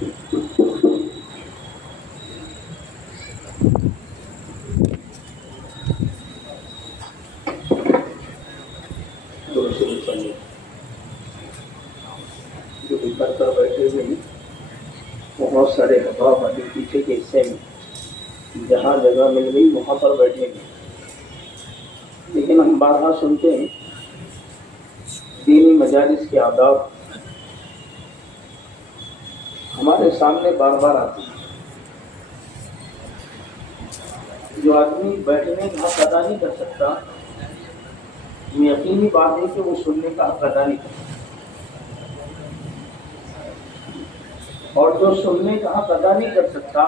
جو بکر کر بیٹھے ہوئے ہیں بہت سارے احباب ابھی پیچھے کے حصے میں جہاں جگہ مل گئی وہاں پر بیٹھے ہیں، لیکن ہم بارہا سنتے ہیں دینی مجالس کے آداب ہمارے سامنے بار بار آتے ہیں۔ جو آدمی بیٹھنے کا حق ادا نہیں کر سکتا، یہ یقینی بات ہے کہ وہ سننے کا حق ادا نہیں کر سکتا، اور جو سننے کا حق ادا نہیں کر سکتا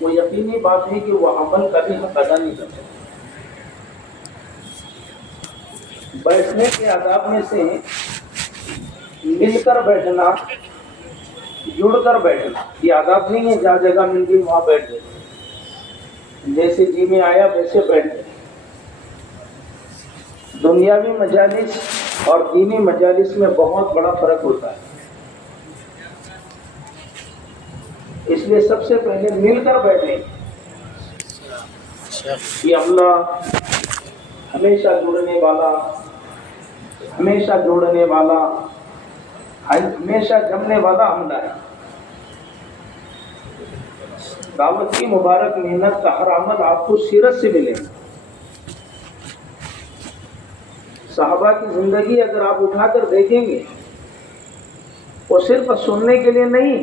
وہ یقینی بات ہے کہ وہ عمل کا بھی حق ادا نہیں کر سکتا۔ بیٹھنے کے آداب میں سے مل کر بیٹھنا، جڑ کر بیٹھنا، یہ آداب نہیں ہے جہاں جگہ مل گئی وہاں بیٹھ گئے، جیسے جی میں آیا ویسے بیٹھ گئے۔ دنیاوی مجالس اور دینی مجالس میں بہت بڑا فرق ہوتا ہے، اس لیے سب سے پہلے مل کر بیٹھیں۔ یہ اللہ ہمیشہ جڑنے والا، ہمیشہ جوڑنے والا، ہمیشہ جمنے والا عملہ ہے۔ دعوت کی مبارک محنت کا ہر عمل آپ کو سیرت سے ملے گا۔ صحابہ کی زندگی اگر آپ اٹھا کر دیکھیں گے وہ صرف سننے کے لیے نہیں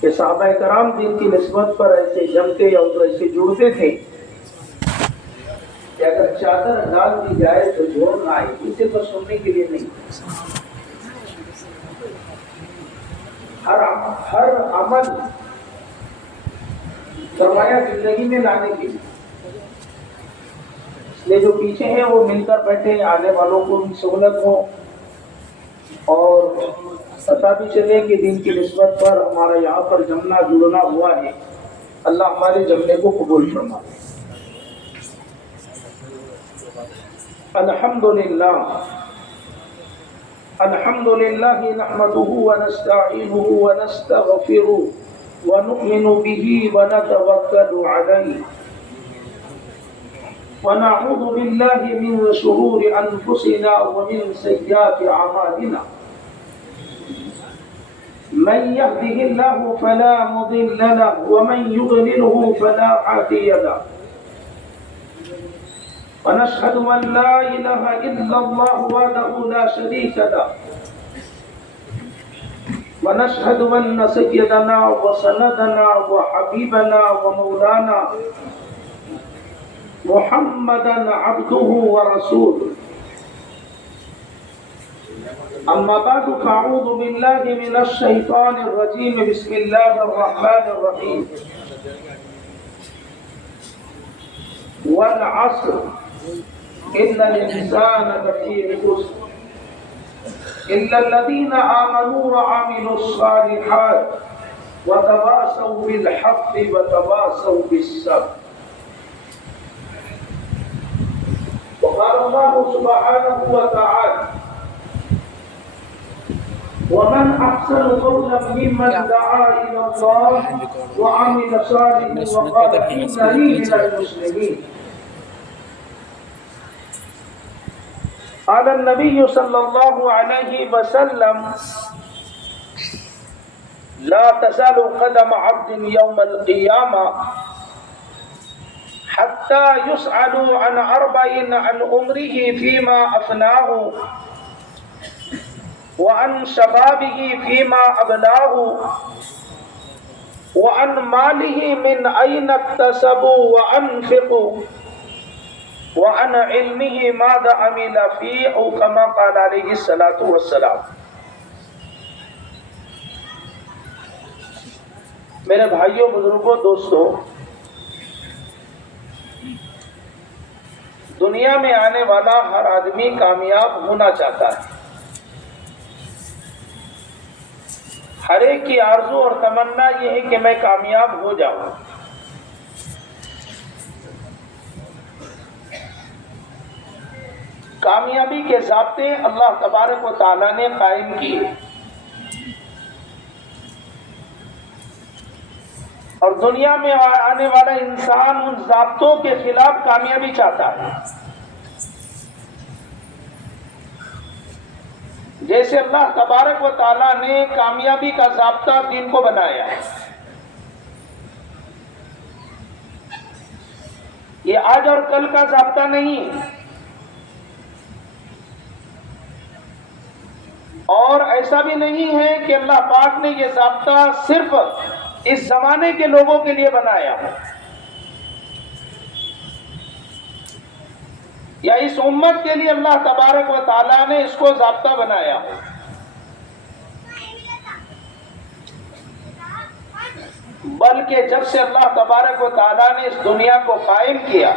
کہ صحابہ کرام دین کی نسبت پر ایسے جمتے یا ایسے جڑتے تھے کہ اگر چادر ڈال دی جائے تو جوڑ نہ آئے، اسے پر سننے کے لیے نہیں، ہر عمل فرمایا زندگی میں لانے کے لیے۔ اس لیے جو پیچھے ہیں وہ مل کر بیٹھے، آنے والوں کو بھی سہولت ہو اور پتہ بھی چلے کہ دین کی نسبت پر ہمارا یہاں پر جمنا جڑنا ہوا ہے۔ اللہ ہمارے جمنے کو قبول فرمائے۔ الحمدللہ الحمدللہ نحمده ونستعینه ونستغفره ونؤمن به ونتوکل علیہ ونعوذ باللہ من شرور انفسنا ومن سیئات اعمالنا من يهده الله فلا مضل له ومن يضلله فلا هادي له ونشهد أن لا إله إلا الله وحده لا شريك له ونشهد أن سيدنا وسندنا وحبيبنا ومولانا محمدا عبده ورسوله أما بعد فأعوذ بالله من الشيطان الرجيم بسم الله الرحمن الرحيم والعصر إن الإنسان لفي خسر إلا الذين آمنوا وعملوا الصالحات وتواصوا بالحق وتواصوا بالصبر۔ وقال الله سبحانه وتعالى ومن أحسن قولا ممن دعا إلى الله وعمل صالحا وقال إنني من المسلمين۔ قال النبي صلى الله عليه وسلم لا تزال قدم عبد يوم القيامة حتى يسأل عن أربع عن عمره فيما أفناه وعن شبابه فيما أبلاه وعن ماله من أين اكتسبه وأنفقه وعن علمه ماذا عمل فيه أو كما قال عليه الصلاة والسلام۔ میرے بھائیوں، بزرگوں، دوستوں، دنیا میں آنے والا ہر آدمی کامیاب ہونا چاہتا ہے۔ ہر ایک کی آرزو اور تمنا یہ ہے کہ میں کامیاب ہو جاؤں۔ کامیابی کے ضابطے اللہ تبارک و تعالیٰ نے قائم کیے۔ اور دنیا میں آنے والا انسان ان ضابطوں کے خلاف کامیابی چاہتا ہے. جیسے اللہ تبارک و تعالیٰ نے کامیابی کا ضابطہ دین کو بنایا ہے. یہ آج اور کل کا ضابطہ نہیں، اور ایسا بھی نہیں ہے کہ اللہ پاک نے یہ ضابطہ صرف اس زمانے کے لوگوں کے لیے بنایا ہے یا اس امت کے لیے اللہ تبارک و تعالیٰ نے اس کو ضابطہ بنایا ہو. بلکہ جب سے اللہ تبارک و تعالیٰ نے اس دنیا کو قائم کیا،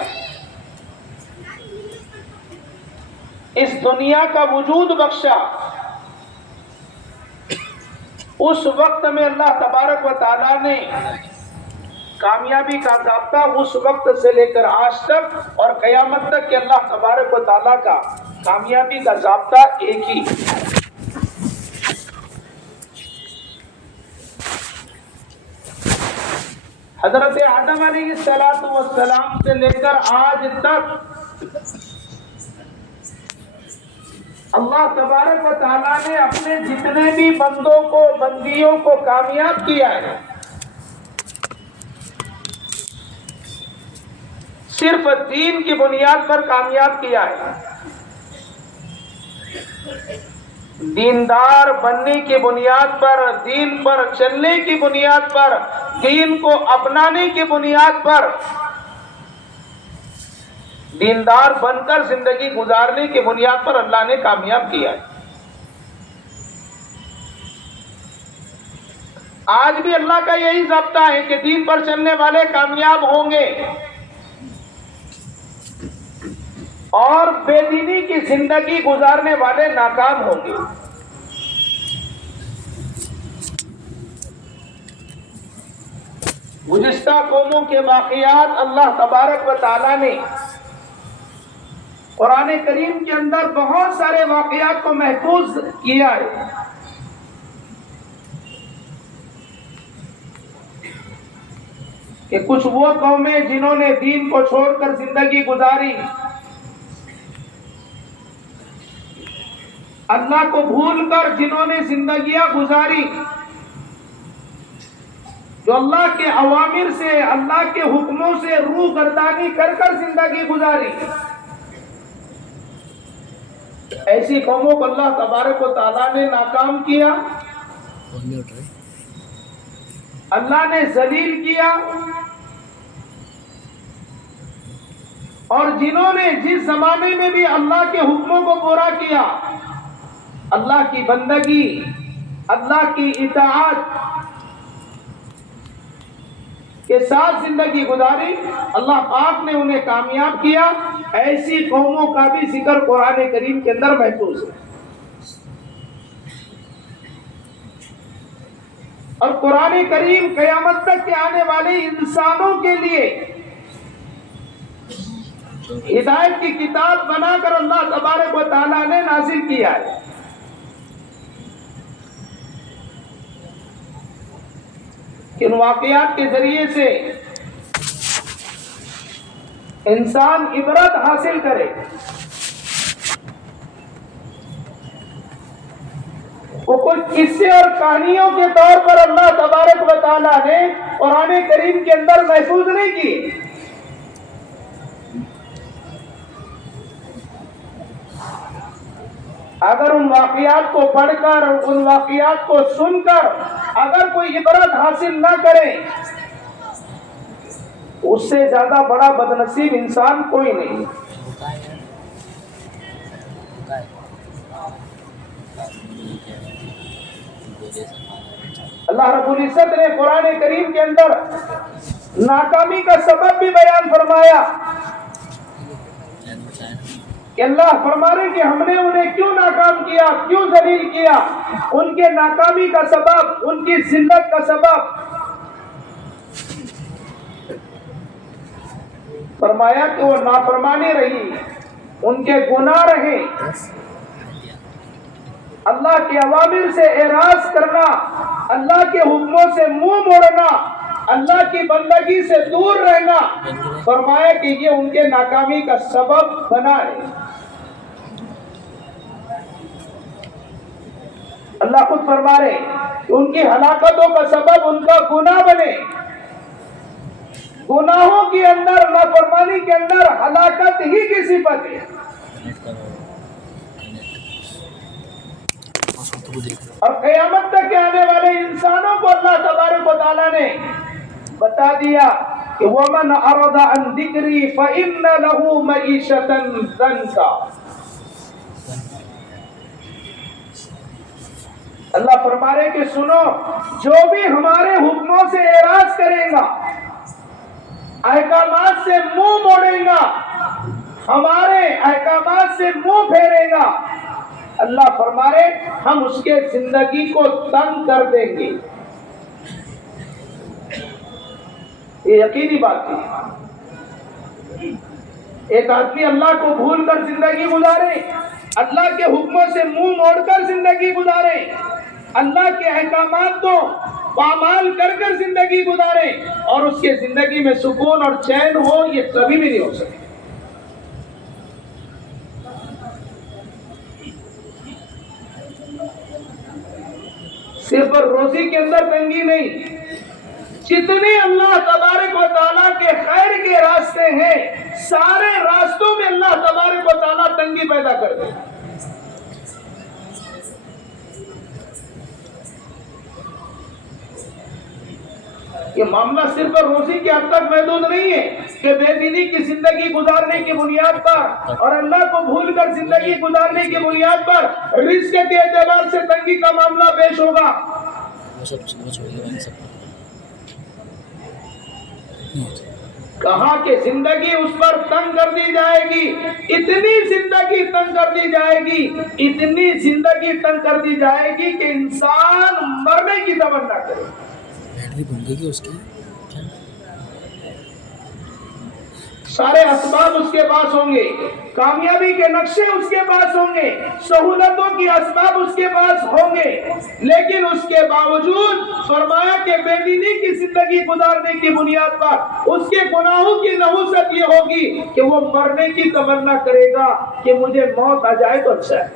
اس دنیا کا وجود بخشا، اس وقت میں اللہ تبارک و تعالیٰ نے کامیابی کا ضابطہ اس وقت سے لے کر آج تک اور قیامت تک کہ اللہ تبارک و تعالیٰ کا کامیابی کا ضابطہ ایک ہی. حضرت آدم علیہ السلام سے لے کر آج تک اللہ تبارک و تعالیٰ نے اپنے جتنے بھی بندوں کو، بندیوں کو کامیاب کیا ہے، صرف دین کی بنیاد پر کامیاب کیا ہے. دیندار بننے کی بنیاد پر، دین پر چلنے کی بنیاد پر، دین کو اپنانے کی بنیاد پر، دیندار بن کر زندگی گزارنے کی بنیاد پر اللہ نے کامیاب کیا ہے. آج بھی اللہ کا یہی ضابطہ ہے کہ دین پر چلنے والے کامیاب ہوں گے اور بے دینی کی زندگی گزارنے والے ناکام ہوں گے. گزشتہ قوموں کے واقعات اللہ تبارک و تعالیٰ نے قرآن کریم کے اندر بہت سارے واقعات کو محفوظ کیا ہے. کہ کچھ وہ قومیں جنہوں نے دین کو چھوڑ کر زندگی گزاری، اللہ کو بھول کر جنہوں نے زندگیاں گزاری، جو اللہ کے اوامر سے، اللہ کے حکموں سے روح گردانی کر کر زندگی گزاری، ایسی قوموں کو اللہ تبارک و تعالیٰ نے ناکام کیا، اللہ نے ذلیل کیا. اور جنہوں نے جس زمانے میں بھی اللہ کے حکموں کو پورا کیا، اللہ کی بندگی، اللہ کی اطاعت کے ساتھ زندگی گزاری، اللہ پاک نے انہیں کامیاب کیا. ایسی قوموں کا بھی ذکر قرآن کریم کے اندر محفوظ ہے. اور قرآن کریم قیامت تک کے آنے والے انسانوں کے لیے ہدایت کی کتاب بنا کر اللہ تبارک و تعالیٰ نے نازل کیا ہے. ان واقعات کے ذریعے سے انسان عبرت حاصل کرے. وہ کچھ قصے اور کہانیوں کے طور پر اللہ تبارک و تعالیٰ نے قرآن کریم کے اندر محفوظ نہیں کی. اگر ان واقعات کو پڑھ کر، ان واقعات کو سن کر اگر کوئی عبرت حاصل نہ کرے، اس سے زیادہ بڑا بدنصیب انسان کوئی نہیں. اللہ رب العزت نے قرآن کریم کے اندر ناکامی کا سبب بھی بیان فرمایا کہ اللہ فرما رہے کہ ہم نے انہیں کیوں ناکام کیا، کیوں ذلیل کیا. ان کے ناکامی کا سبب، ان کی ذلت کا سبب فرمایا کہ وہ نافرمانی رہی، ان کے گناہ رہے، اللہ کے اوامر سے اعراض کرنا، اللہ کے حکموں سے منہ موڑنا، اللہ کی بندگی سے دور رہنا، فرمایا کہ یہ ان کے ناکامی کا سبب بنا ہے۔ اللہ خود فرما رہے کہ ان کی ہلاکتوں کا سبب ان کا گناہ بنے۔ گناہوں کے اندر، نافرمانی کے اندر ہلاکت ہی کی صفت ہے۔ اور قیامت تک کے آنے والے انسانوں کو اللہ تبارک و تعالیٰ نے بتا دیا کہ وَمَنْ أَعْرَضَ عَنْ ذِكْرِي فَإِنَّ لَهُ مَعِيشَةً ضَنْكًا۔ اللہ فرما رہے کہ سنو، جو بھی ہمارے حکموں سے اعراض کرے گا، احکامات سے منہ موڑے گا، ہمارے احکامات سے منہ پھیرے گا، اللہ فرما رہے ہم اس کے زندگی کو تنگ کر دیں گے۔ یہ یقینی بات ہے۔ ایک آدمی اللہ کو بھول کر زندگی گزارے، اللہ کے حکموں سے منہ موڑ کر زندگی گزارے، اللہ کے احکامات کو پامال کر کر زندگی گزارے، اور اس کے زندگی میں سکون اور چین ہو، یہ کبھی بھی نہیں ہو سکے۔ صرف روزی کے اندر تنگی نہیں، جتنے اللہ تبارک و تعالیٰ کے خیر کے راستے ہیں، سارے راستوں میں اللہ تبارک و تعالیٰ تنگی پیدا کر دے۔ یہ معاملہ صرف روزی کے حد تک محدود نہیں ہے کہ بے دینی کی زندگی گزارنے کی بنیاد پر اور اللہ کو بھول کر زندگی گزارنے کی بنیاد پر رزق کے اعتبار سے تنگی کا معاملہ پیش ہوگا۔ کہاں کہ زندگی اس پر تنگ کر دی جائے گی، اتنی زندگی تنگ کر دی جائے گی، اتنی زندگی تنگ کر دی جائے گی کہ انسان مرنے کی تمنا کرے۔ اس کی سارے اسباب اس کے پاس ہوں گے، کامیابی کے نقشے اس کے پاس ہوں گے، سہولتوں کی اسباب اس کے پاس ہوں گے، لیکن اس کے باوجود فرمایا کہ بے دینی کی زندگی گزارنے کی بنیاد پر اس کے گناہوں کی نحوست یہ ہوگی کہ وہ مرنے کی تمنا کرے گا کہ مجھے موت آ جائے تو اچھا ہے۔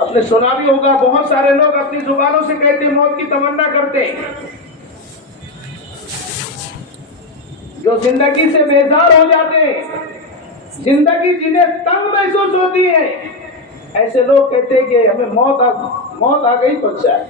آپ نے سنا بھی ہوگا، بہت سارے لوگ اپنی زبانوں سے کہتے ہیں، موت کی تمنا کرتے ہیں۔ جو زندگی سے بیزار ہو جاتے ہیں، زندگی جنہیں تنگ محسوس ہوتی ہے، ایسے لوگ کہتے ہیں کہ ہمیں موت آ گئی تو اچھا ہے۔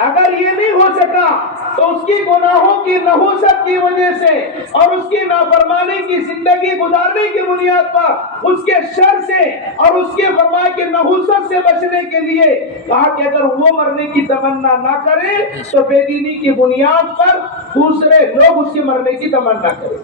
اگر یہ نہیں ہو سکا تو اس کی گناہوں کی نحوست کی وجہ سے اور اس کی نافرمانی کی زندگی گزارنے کی بنیاد پر اس کے شر سے اور اس کے فرمان کے نحوست سے بچنے کے لیے کہا کہ اگر وہ مرنے کی تمنا نہ کرے تو بے دینی کی بنیاد پر دوسرے لوگ اس کے مرنے کی تمنا کریں۔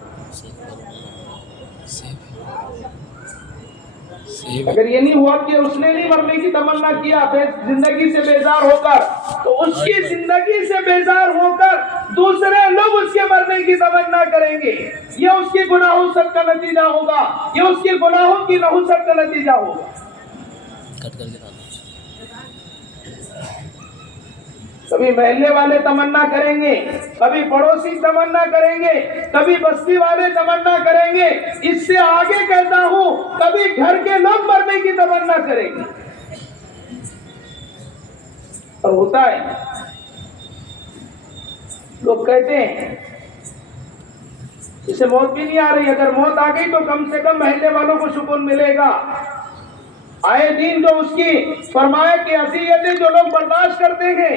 اگر یہ نہیں ہوا کہ اس نے نہیں مرنے کی تمنا کیا زندگی سے بیزار ہو کر، تو اس کی زندگی سے بیزار ہو کر دوسرے لوگ اس کے مرنے کی تمنا کریں گے۔ یہ اس کی گناہوں سب کا نتیجہ ہوگا، یہ اس کے گناہوں کی نحوست کا نتیجہ ہوگا۔ کبھی محلے والے تمنا کریں گے، کبھی پڑوسی تمنا کریں گے، کبھی بستی والے تمنا کریں گے، اس سے آگے کہتا ہوں کبھی گھر کے لوگ مرنے کی تمنا کریں گے۔ اور ہوتا ہے، لوگ کہتے ہیں اسے موت بھی نہیں آ رہی، اگر موت آ گئی تو کم سے کم محلے والوں کو سکون ملے گا۔ آئے دن جو اس کی فرمایا کہ اذیتیں جو لوگ برداشت کرتے ہیں،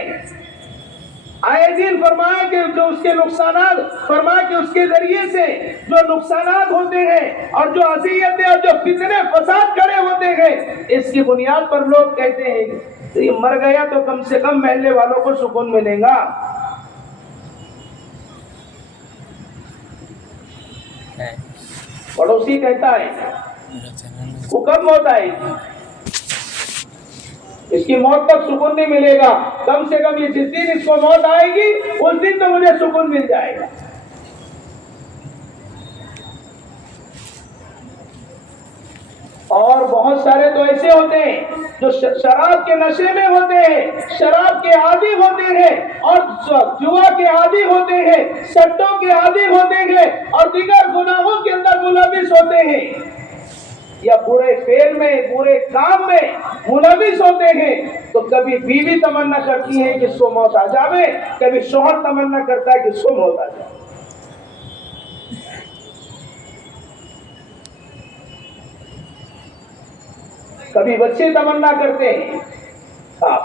آئے دن فرمایا کہ جو اس کے نقصانات، فرمایا کہ اس کے ذریعے سے جو نقصانات ہوتے ہیں اور جو اذیتیں اور جو فتنے فساد کھڑے ہوتے ہیں، اس کی بنیاد پر لوگ کہتے ہیں کہ یہ مر گیا تو کم سے کم محلے والوں کو سکون ملے گا۔ پڑوسی کہتا ہے وہ کب موت آئے گی، اس کی موت تک سکون نہیں ملے گا، کم سے کم یہ جس دن اس کو موت آئے گی اس دن تو مجھے سکون مل جائے گا۔ اور بہت سارے تو ایسے ہوتے ہیں جو شراب کے نشے میں ہوتے ہیں، شراب کے عادی ہوتے ہیں، اور جوا کے عادی ہوتے ہیں، سٹوں کے عادی ہوتے ہیں، اور دیگر گناہوں کے اندر ملوث ہوتے ہیں، یا برے فعل میں، برے کام میں ملوث ہوتے ہیں، تو کبھی بیوی تمنا کرتی ہے کہ اس کو موت آ جاوے، کبھی شوہر تمنا کرتا ہے کہ اس کو موت آ جائے، کبھی بچے تمنا کرتے ہیں۔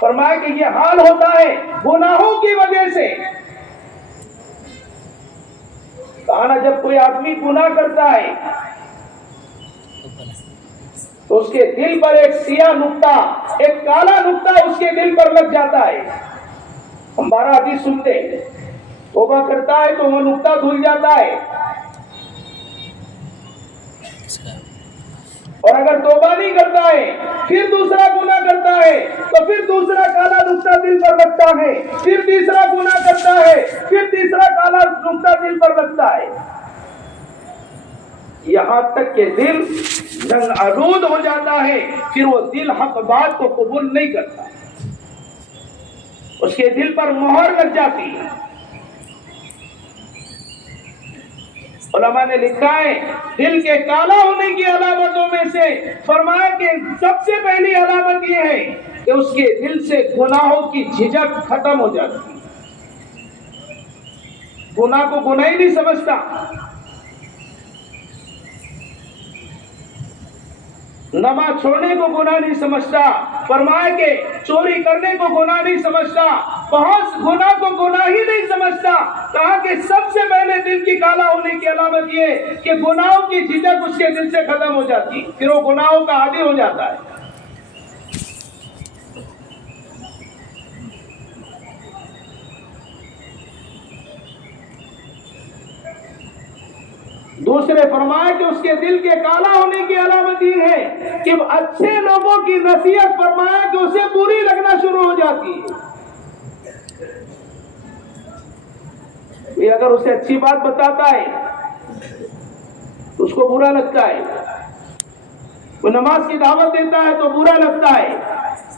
فرمایا کہ یہ حال ہوتا ہے گناہوں کی وجہ سے۔ کہا جب کوئی آدمی گناہ کرتا ہے تو اس کے دل پر ایک سیاہ نقطہ، ایک کالا نقطہ اس کے دل پر لگ جاتا ہے۔ ہم 12 حدیث سنتے ہیں، توبہ کرتا ہے تو وہ نقطہ دھل جاتا ہے، اور اگر توبہ نہیں کرتا ہے، پھر دوسرا گناہ کرتا ہے تو پھر دوسرا کالا نقطہ دل پر لگتا ہے، پھر تیسرا گناہ کرتا ہے، پھر تیسرا کالا نقطہ دل پر لگتا ہے، یہاں تک کہ دل جنگ آلود ہو جاتا ہے۔ پھر وہ دل حق بات کو قبول نہیں کرتا، اس کے دل پر مہر لگ جاتی ہے۔ علماء نے لکھا ہے دل کے کالا ہونے کی علامتوں میں سے فرمایا کہ سب سے پہلی علامت یہ ہے کہ اس کے دل سے گناہوں کی جھجک ختم ہو جاتی ہے، گناہ کو گناہ ہی نہیں سمجھتا، نماز چھوڑنے کو گناہ نہیں سمجھتا، فرمایا کہ چوری کرنے کو گناہ نہیں سمجھتا، بہت گناہ کو گناہ ہی نہیں سمجھتا۔ کہا کہ سب سے پہلے دل کی کالا ہونے کی علامت یہ کہ گناہوں کی جھجک اس کے دل سے ختم ہو جاتی، پھر وہ گناہوں کا عادی ہو جاتا ہے۔ دوسرے فرمایا کہ اس کے دل کے کالا ہونے کی علامت یہ ہے کہ اچھے لوگوں کی نصیحت فرمایا کہ اسے بری لگنا شروع ہو جاتی ہے۔ اگر اسے اچھی بات بتاتا ہے تو اس کو برا لگتا ہے، وہ نماز کی دعوت دیتا ہے تو برا لگتا ہے،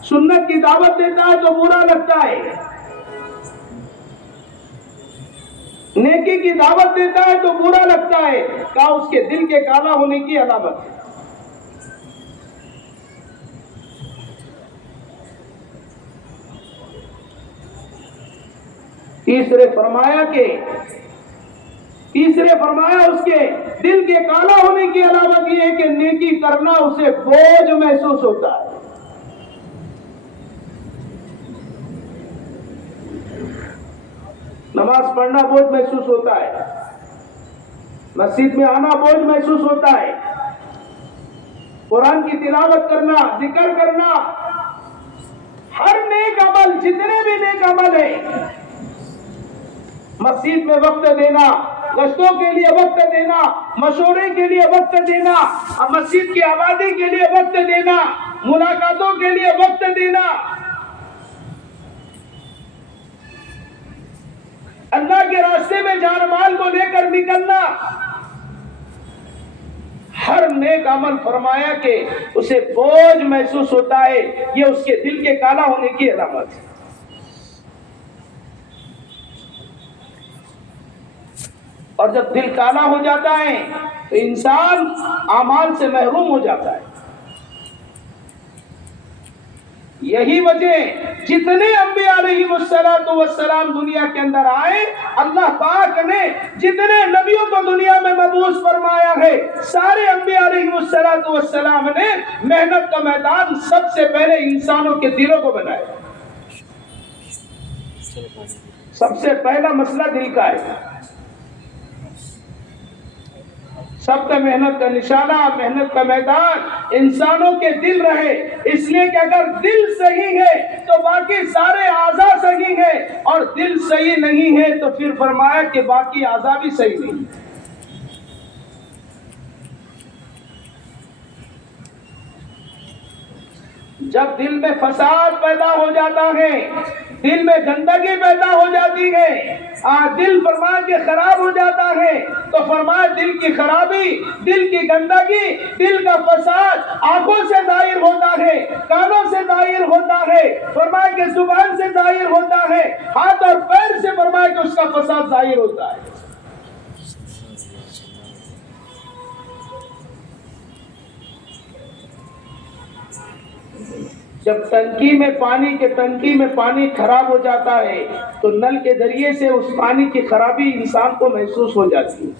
سنت کی دعوت دیتا ہے تو برا لگتا ہے، نیکی کی دعوت دیتا ہے تو برا لگتا ہے۔ کہا اس کے دل کے کالا ہونے کی علامت ہے۔ تیسرے فرمایا اس کے دل کے کالا ہونے کی علامت یہ ہے کہ نیکی کرنا اسے بوجھ محسوس ہوتا ہے۔ نماز پڑھنا بوجھ محسوس ہوتا ہے، مسجد میں آنا بوجھ محسوس ہوتا ہے، قرآن کی تلاوت کرنا، ذکر کرنا، ہر نیک عمل، جتنے بھی نیک عمل ہیں، مسجد میں وقت دینا، گشتوں کے لیے وقت دینا، مشورے کے لیے وقت دینا، مسجد کی آبادی کے لیے وقت دینا، ملاقاتوں کے لیے وقت دینا، اللہ کے راستے میں جان مال کو لے کر نکلنا، ہر نیک عمل فرمایا کہ اسے بوجھ محسوس ہوتا ہے۔ یہ اس کے دل کے کالا ہونے کی علامت ہے۔ اور جب دل کالا ہو جاتا ہے تو انسان اعمال سے محروم ہو جاتا ہے۔ یہی وجہ جتنے انبیاء علیہ السلام دنیا کے اندر آئے، اللہ پاک نے جتنے نبیوں کو دنیا میں مبعوث فرمایا ہے، سارے انبیاء علیہ السلام نے محنت کا میدان سب سے پہلے انسانوں کے دلوں کو بنایا۔ سب سے پہلا مسئلہ دل کا ہے۔ سب کا محنت کا نشانہ، محنت کا میدان انسانوں کے دل رہے، اس لیے کہ اگر دل صحیح ہے تو باقی سارے اعضاء صحیح ہے، اور دل صحیح نہیں ہے تو پھر فرمایا کہ باقی اعضاء بھی صحیح نہیں۔ جب دل میں فساد پیدا ہو جاتا ہے، دل میں گندگی پیدا ہو جاتی ہے، دل فرمان کے خراب ہو جاتا ہے، تو فرمایا دل کی خرابی، دل کی گندگی، دل کا فساد آنکھوں سے ظاہر ہوتا ہے، کانوں سے ظاہر ہوتا ہے، فرمایا کہ زبان سے ظاہر ہوتا ہے، ہاتھ اور پیر سے فرمایا کہ اس کا فساد ظاہر ہوتا ہے۔ جب ٹنکی میں پانی خراب ہو جاتا ہے تو نل کے ذریعے سے اس پانی کی خرابی انسان کو محسوس ہو جاتی ہے۔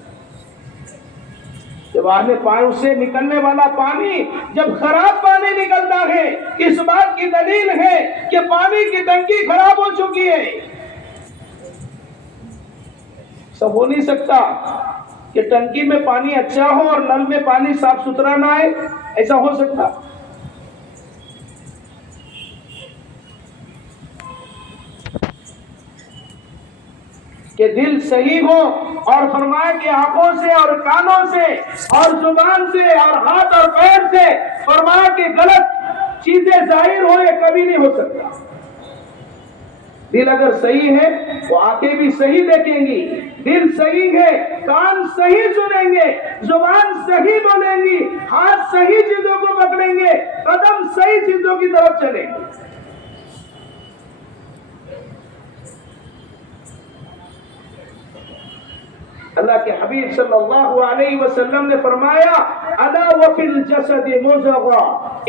جب اس سے نکلنے والا پانی جب خراب پانی نکلتا ہے، اس بات کی دلیل ہے کہ پانی کی ٹنکی خراب ہو چکی ہے۔ سب ہو نہیں سکتا کہ ٹنکی میں پانی اچھا ہو اور نل میں پانی صاف ستھرا نہ آئے، ایسا ہو سکتا؟ کہ دل صحیح ہو اور فرمایا کہ آنکھوں سے اور کانوں سے اور زبان سے اور ہاتھ اور پیر سے فرمایا کہ غلط چیزیں ظاہر ہو، یہ کبھی نہیں ہو سکتا۔ دل اگر صحیح ہے تو آنکھیں بھی صحیح دیکھیں گی، دل صحیح ہے کان صحیح سنیں گے، زبان صحیح بولیں گی، ہاتھ صحیح چیزوں کو پکڑیں گے، قدم صحیح چیزوں کی طرف چلیں گے۔ اللہ کے حبیب صلی اللہ علیہ وسلم نے فرمایا الا وفی الجسد مضغہ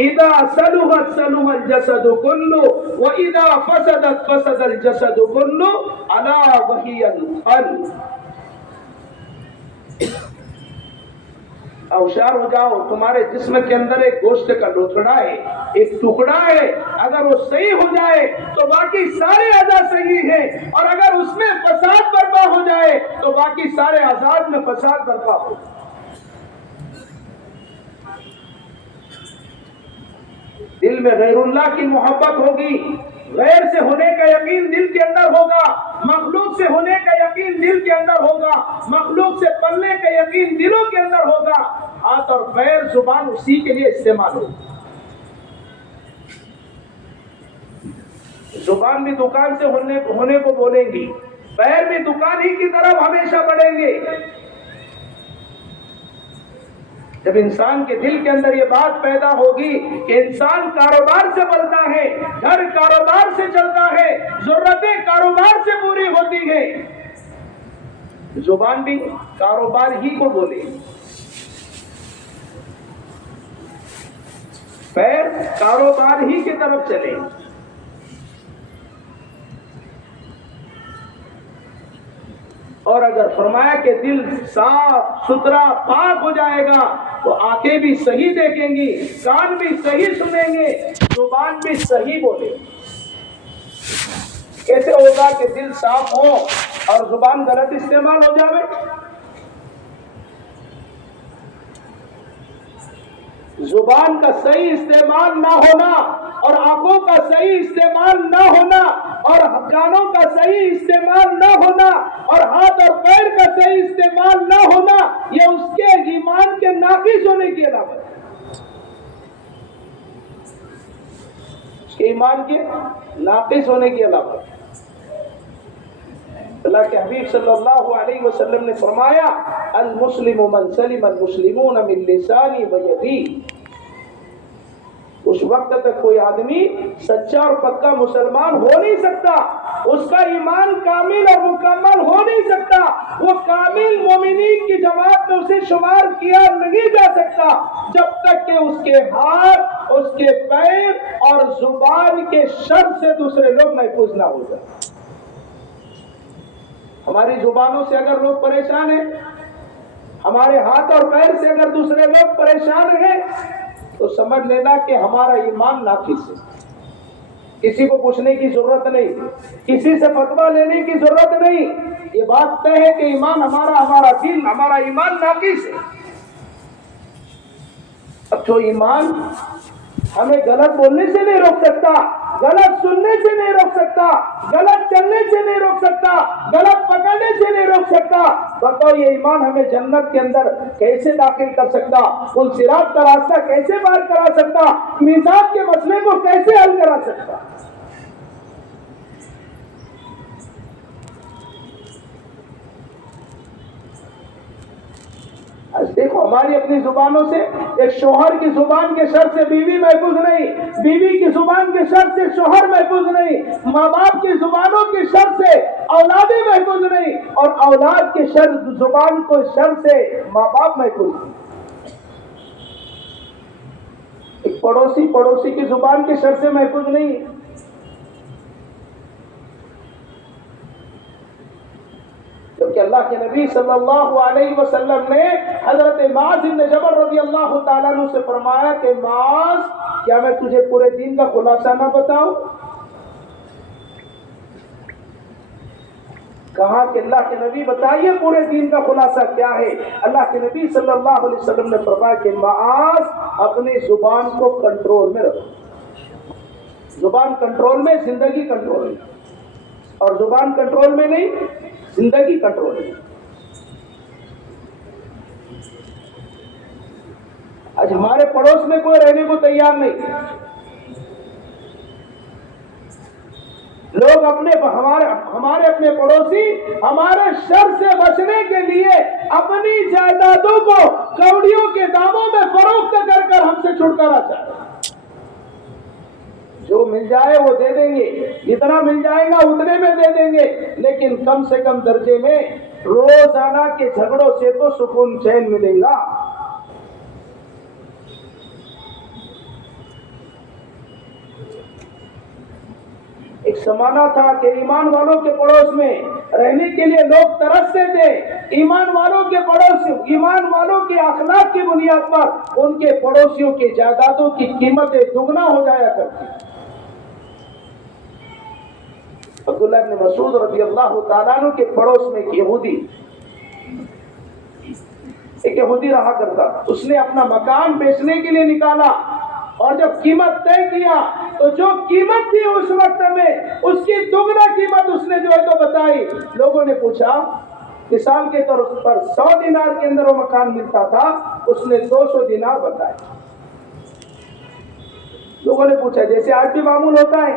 اذا صلحت صلح الجسد کلہ واذا فسدت فسد الجسد کلہ الا وہی القلب۔ ہوشیار ہو جاؤ، تمہارے جسم کے اندر ایک گوشت کا لوتھڑا ہے، ایک ٹکڑا ہے، اگر وہ صحیح ہو جائے تو باقی سارے اعضاء صحیح ہیں، اور اگر اس میں فساد برپا ہو جائے تو باقی سارے اعضاء میں فساد برپا ہو جائے۔ دل میں غیر اللہ کی محبت ہوگی، غیر سے ہونے کا یقین دل کے اندر ہوگا، مخلوق سے ہونے کا یقین دل کے اندر ہوگا، مخلوق سے پلنے کا یقین دلوں کے اندر ہوگا، ہاتھ اور پیر زبان اسی کے لیے استعمال ہوگا۔ زبان بھی دکان سے ہونے کو بولیں گی، پیر بھی دکان ہی کی طرف ہمیشہ بڑھیں گے۔ جب انسان کے دل کے اندر یہ بات پیدا ہوگی کہ انسان کاروبار سے بلتا ہے، گھر کاروبار سے چلتا ہے، ضرورتیں کاروبار سے پوری ہوتی ہے، زبان بھی کاروبار ہی کو بولے، پیر کاروبار ہی کی طرف چلے۔ اور اگر فرمایا کہ دل صاف ستھرا پاک ہو جائے گا تو آنکھیں بھی صحیح دیکھیں گی، کان بھی صحیح سنیں گے، زبان بھی صحیح بولے گی۔ کیسے ہوگا کہ دل صاف ہو اور زبان غلط استعمال ہو جائے؟ زبان کا صحیح استعمال نہ ہونا اور آنکھوں کا صحیح استعمال نہ ہونا اور کانوں کا صحیح استعمال نہ ہونا اور ہاتھ اور پیر کا صحیح استعمال نہ ہونا، یہ اس کے ایمان کے ناقص ہونے کی علامت ہے۔ اس کے ایمان کے ناقص ہونے کی علامت ہے۔ اللہ کے حبیب صلی اللہ علیہ وسلم نے فرمایا المسلم من سلم المسلمون من لسانی و یدی۔ اس وقت تک کوئی آدمی سچا اور پکا مسلمان ہو نہیں سکتا، اس کا ایمان کامل اور مکمل ہو نہیں سکتا، وہ کامل مومنین کی جماعت میں اسے شمار کیا نہیں جا سکتا جب تک کہ اس کے ہاتھ، اس کے پیر اور زبان کے شر سے دوسرے لوگ محفوظ نہ ہو جائے۔ ہماری زبانوں سے اگر لوگ پریشان ہیں، ہمارے ہاتھ اور پیر سے اگر دوسرے لوگ پریشان ہیں تو سمجھ لینا کہ ہمارا ایمان ناقص ہے۔ کسی کو پوچھنے کی ضرورت نہیں، کسی سے فتویٰ لینے کی ضرورت نہیں، یہ بات طے ہے کہ ایمان ہمارا دین، ہمارا ایمان ناقص ہے۔ اب جو ایمان ہمیں غلط بولنے سے نہیں روک سکتا، غلط سننے سے نہیں روک سکتا، غلط چلنے سے نہیں روک سکتا، غلط پکڑنے سے نہیں روک سکتا، بتاؤ یہ ایمان ہمیں جنت کے اندر کیسے داخل کر سکتا، پل صراط کا راستہ کیسے پار کرا سکتا، میثاق کے مسئلے کو کیسے حل کرا سکتا؟ ہماری اپنی زبانوں سے ایک شوہر کی زبان کے شر سے بیوی محفوظ نہیں، بیوی کی زبان کے شر سے شوہر محفوظ نہیں، ماں باپ کی زبانوں کے شر سے اولادیں محفوظ نہیں، اور اولاد کے زبان کو شر سے ماں باپ محفوظ نہیں۔ ایک پڑوسی کی زبان کے شر سے محفوظ نہیں ہے۔ کہ اللہ کے نبی صلی اللہ علیہ وسلم نے حضرت معاذ بن جبل رضی اللہ تعالیٰ عنہ سے فرمایا کہ معاذ، کیا میں تجھے پورے دین کا خلاصہ نہ بتاؤں؟ کہا کہ اللہ کے نبی بتائیے پورے دین کا خلاصہ کیا ہے؟ اللہ کے نبی صلی اللہ علیہ وسلم نے فرمایا کہ معاذ، اپنی زبان کو کنٹرول میں رکھو۔ زبان کنٹرول میں، زندگی کنٹرول میں، اور زبان کنٹرول میں نہیں، زندگی کنٹرول میں۔ آج ہمارے پڑوس میں کوئی رہنے کو تیار نہیں، لوگ ہمارے اپنے پڑوسی ہمارے شر سے بچنے کے لیے اپنی جائیدادوں کو کوڑیوں کے داموں میں فروخت کر کر ہم سے چھٹکارا چاہتے ہیں۔ جو مل جائے وہ دے دیں گے، جتنا مل جائے گا اتنے میں دے دیں گے، لیکن کم سے کم درجے میں روزانہ کے جھگڑوں سے تو سکون چین ملے گا۔ ایک زمانہ تھا کہ ایمان والوں کے پڑوس میں رہنے کے لیے لوگ ترستے تھے، ایمان والوں کے پڑوس، ایمان والوں کے اخلاق کی بنیاد پر ان کے پڑوسیوں کی جائیدادوں کی قیمتیں دگنا ہو جایا کرتی۔ عبداللہ بن مسعود رضی اللہ تعالیٰ عنہ کے پڑوس میں ایک یہودی رہا کرتا تھا۔ اس نے اپنا مکان بیچنے کے لیے نکالا، اور جب قیمت طے کیا تو جو قیمت تھی اس وقت میں اس کی دگنا قیمت اس نے جو ہے تو بتائی۔ لوگوں نے پوچھا، مثال کے طور پر 100 دینار کے اندر وہ مکان ملتا تھا، اس نے 200 دینار بتائے۔ لوگوں نے پوچھا، جیسے آج بھی معمول ہوتا ہے،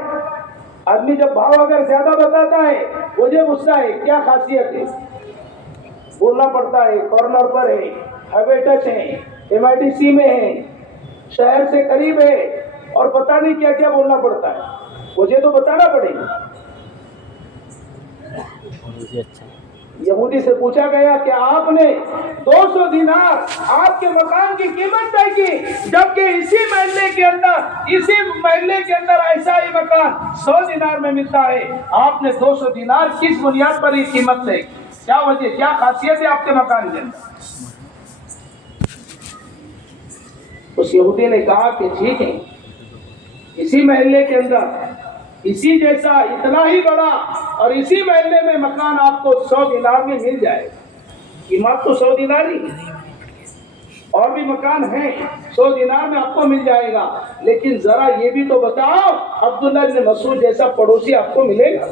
آدمی جب بھاؤ اگر زیادہ بتاتا ہے مجھے غصہ ہے، کیا خاصیت ہے؟ بولنا پڑتا ہے، کارنر پر ہے، ہائی وے ٹچ ہے، MIDC میں ہے، شہر سے قریب ہے، اور پتہ نہیں کیا کیا بولنا پڑتا ہے، مجھے تو بتانا پڑے گا۔ یہودی سے پوچھا گیا کہ آپ نے 200 دینار آپ کے مکان کی قیمت طے کی، جبکہ اسی محلے کے اندر ایسا ہی مکان 100 دینار میں ملتا ہے، آپ نے 200 دینار کس بنیاد پر یہ قیمت طے کی؟ کیا وجہ، کیا خاصیت ہے آپ کے مکان کے اندر؟ اس یہودی نے کہا کہ ٹھیک ہے، اسی محلے کے اندر اسی جیسا اتنا ہی بڑا اور اسی محلے میں مکان آپ کو 100 دینار میں مل جائے، قیمت تو 100 دینار ہی، اور بھی مکان ہیں 100 دینار میں آپ کو مل جائے گا، لیکن ذرا یہ بھی تو بتاؤ عبداللہ بن مسعود جیسا پڑوسی آپ کو ملے گا؟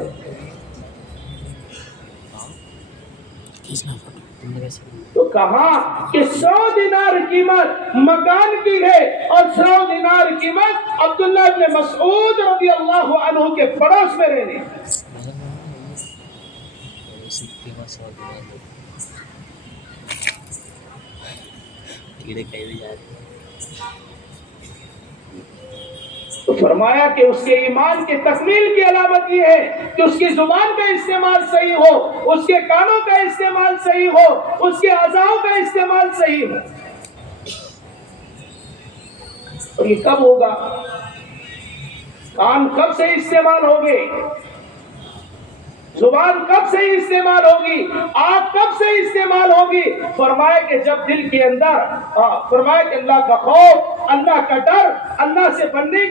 تو کہا کہ 100 دینار قیمت مکان کی ہے اور 100 دینار قیمت عبداللہ بن مسعود رضی اللہ عنہ کے پڑوس میں رہنے۔ تو فرمایا کہ اس کے ایمان کی تکمیل کی علامت یہ ہے کہ اس کی زبان کا استعمال صحیح ہو، اس کے کانوں کا استعمال صحیح ہو، اس کے اعضاء کا استعمال صحیح ہو۔ اور یہ کب ہوگا؟ کان کب سے استعمال ہوگے؟ زبان کب سے استعمال ہوگی؟ آنکھ کب سے استعمال ہوگی؟ فرمایا کہ جب دل کے اندر فرمایا کہ اللہ کا خوف، اللہ کا ڈر، اللہ سے پلنے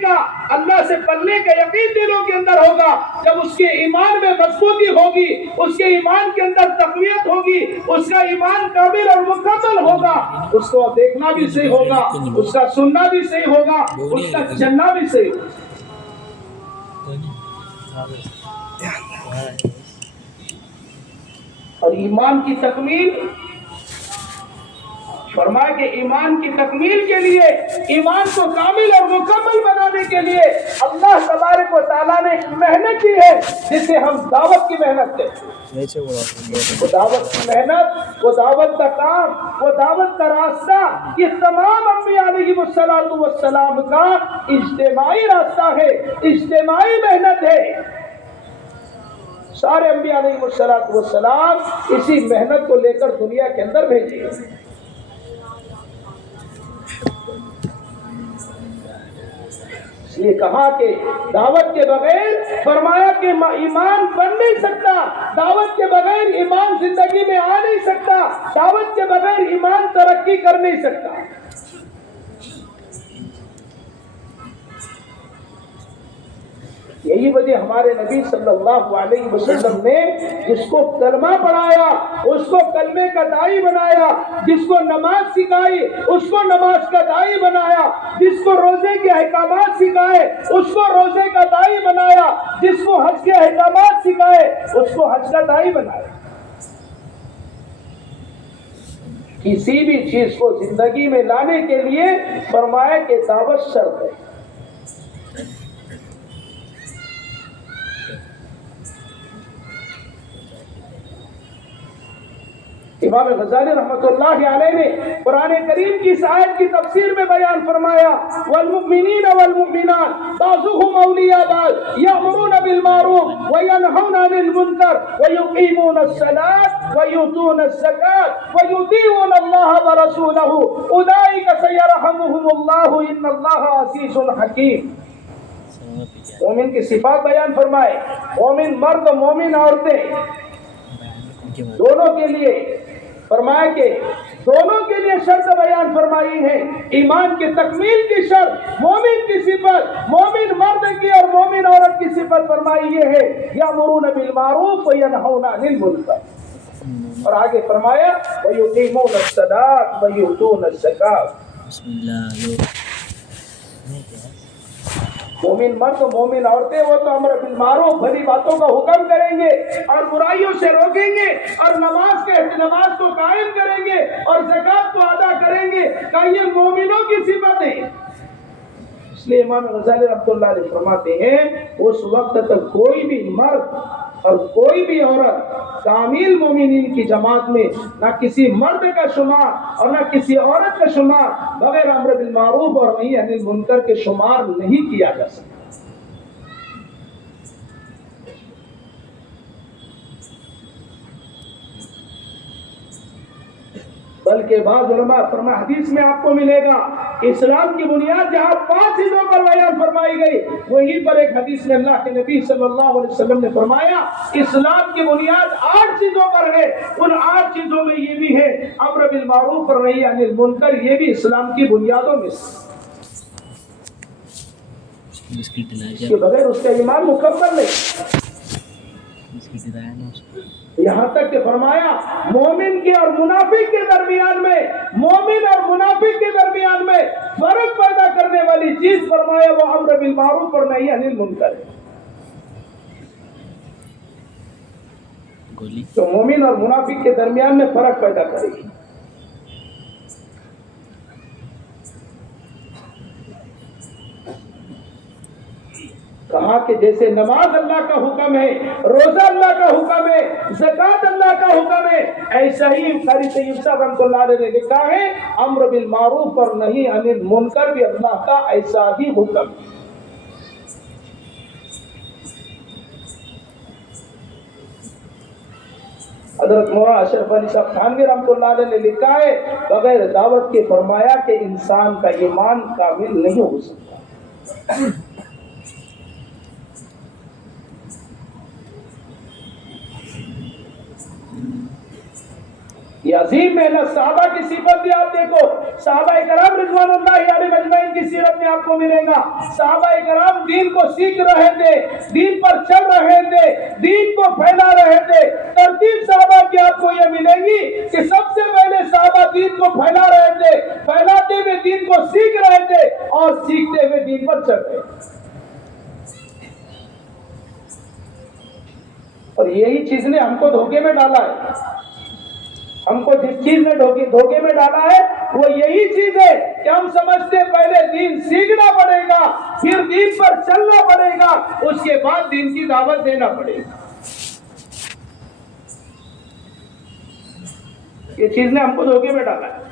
کا یقین دلوں کے اندر ہوگا، جب اس کے ایمان میں مضبوطی ہوگی، اس کے ایمان کے اندر تقویت ہوگی، اس کا ایمان کامل اور مکمل ہوگا، اس کو دیکھنا بھی صحیح ہوگا، اس کا سننا بھی صحیح ہوگا، اس کا چلنا بھی صحیح ہوگا۔ اور ایمان کی تکمیل فرمایا کہ ایمان کی تکمیل کے لیے، ایمان کو کامل اور مکمل بنانے کے لیے اللہ تبارک و تعالیٰ نے ایک محنت دی ہے جسے ہم دعوت کی محنت کہتے ہیں۔ وہ دعوت کی محنت، وہ دعوت کا کام، وہ دعوت کا راستہ، یہ تمام انبیاء علیہ السلام کا اجتماعی راستہ ہے، اجتماعی محنت ہے۔ سارے انبیاء علیہ السلام اسی محنت کو لے کر دنیا کے اندر بھیجے گئے۔ اس لیے کہا کہ دعوت کے بغیر، فرمایا کہ ایمان بن نہیں سکتا، دعوت کے بغیر ایمان زندگی میں آ نہیں سکتا، دعوت کے بغیر ایمان ترقی کر نہیں سکتا۔ یہی وجہ ہمارے نبی صلی اللہ علیہ وسلم نے جس کو کلمہ پڑھایا اس کو کلمے کا داعی بنایا، جس کو نماز سکھائی اس کو نماز کا داعی بنایا، جس کو روزے کے احکامات سکھائے اس کو روزے کا داعی بنایا، جس کو حج کے احکامات سکھائے اس کو حج کا داعی بنایا۔ کسی بھی چیز کو زندگی میں لانے کے لیے فرمایا کہ دعوت شرط ہے۔ امام غزالی رحمۃ اللہ علیہ نے قرآن کریم کی اس آیت کی تفسیر میں بیان فرمایا، والمؤمنین والمؤمنات بعضهم اولیاء بعض یأمرون بالمعروف وینہون عن المنکر ویقیمون الصلاة ویؤتون الزکاة ویطیعون اللہ ورسولہ اولئک سیرحمهم اللہ ان اللہ عزیز حکیم۔ مومن کی صفات بیان فرمائے، مومن مرد و مومن عورتیں دونوں کے لیے فرمایا کہ دونوں کے لیے شرط بیان فرمائی ہے۔ ایمان کی تکمیل کی شرط، مومن کی صفت، مومن مرد کی اور مومن عورت کی صفت فرمائی یہ ہے، یأمرون بالمعروف وینہون عن المنکر، اور آگے فرمایا ویقیمون الصلاۃ ویؤتون الزکاۃ۔ مومن مرد و مومن عورتیں وہ تو امر بالمعروف بھلی باتوں کا حکم کریں گے اور برائیوں سے روکیں گے اور نماز کو قائم کریں گے اور زکوٰۃ کو ادا کریں گے، کہ یہ مومنوں کی صفت ہے۔ اس لیے امام غزالی رحمۃ اللہ علیہ فرماتے ہیں اس وقت تک کوئی بھی مرد اور کوئی بھی عورت کامل مومنین کی جماعت میں نہ کسی مرد کا شمار اور نہ کسی عورت کا شمار بغیر امر بالمعروف اور نہی عن المنکر کے شمار نہیں کیا جا سکتا۔ بلکہ بعض علماء فرمایا حدیث میں آپ کو ملے گا اسلام کی بنیاد جہاں 5 چیزوں پر بیان فرمائی گئی، وہیں پر ایک حدیث میں اللہ کے نبی صلی اللہ علیہ وسلم نے فرمایا اسلام کی بنیاد 8 چیزوں پر ہے، ان 8 چیزوں میں یہ بھی ہے امر بالمعروف اور نہی عن المنکر، یہ بھی اسلام کی بنیادوں میں سے، اس کے بغیر اس کا ایمان مکمل نہیں۔ یہاں تک کہ فرمایا مومن کے اور منافق کے درمیان میں، مومن اور منافق کے درمیان میں فرق پیدا کرنے والی چیز فرمایا وہ امر بالمعروف اور نہی عن المنکر ہے۔ تو مومن اور منافق کے درمیان میں فرق پیدا کرے گی۔ کہا کہ جیسے نماز اللہ کا حکم ہے، روزہ اللہ کا حکم ہے، زکوٰۃ اللہ کا حکم ہے، ایسا ہی قاری سید صاحب رحمۃ اللہ علیہ نے لکھا ہے امر بالمعروف اور نہی عن المنکر بھی اللہ کا ایسا ہی حکم ہے۔ حضرت مولانا اشرف علی صاحب تھانوی رحمۃ اللہ علیہ نے لکھا ہے بغیر دعوت کے فرمایا کہ انسان کا ایمان کامل نہیں ہو سکتا۔ یہ عظیم محنت صحابہ کی صفت بھی آپ دیکھو، صحابہ کرام رضوان اللہ علیہ مجمعین کی سیرت میں آپ کو ملے گا، صحابہ کرام دین کو سیکھ رہے تھے، دین پر چل رہے تھے، دین کو پھیلا رہے تھے۔ ترتیب صحابہ کی آپ کو یہ ملے گی کہ سب سے پہلے صحابہ دین کو پھیلا رہے تھے، پھیلاتے ہوئے دین کو سیکھ رہے تھے اور سیکھتے ہوئے دین پر چل رہے تھے۔ اور یہی چیز نے ہم کو دھوکے میں ڈالا ہے۔ ہم کو جس چیز نے دھوکے میں ڈالا ہے وہ یہی چیز ہے کہ ہم سمجھتے پہلے دین سیکھنا پڑے گا، پھر دین پر چلنا پڑے گا، اس کے بعد دین کی دعوت دینا پڑے گا۔ یہ چیز نے ہم کو دھوکے میں ڈالا ہے۔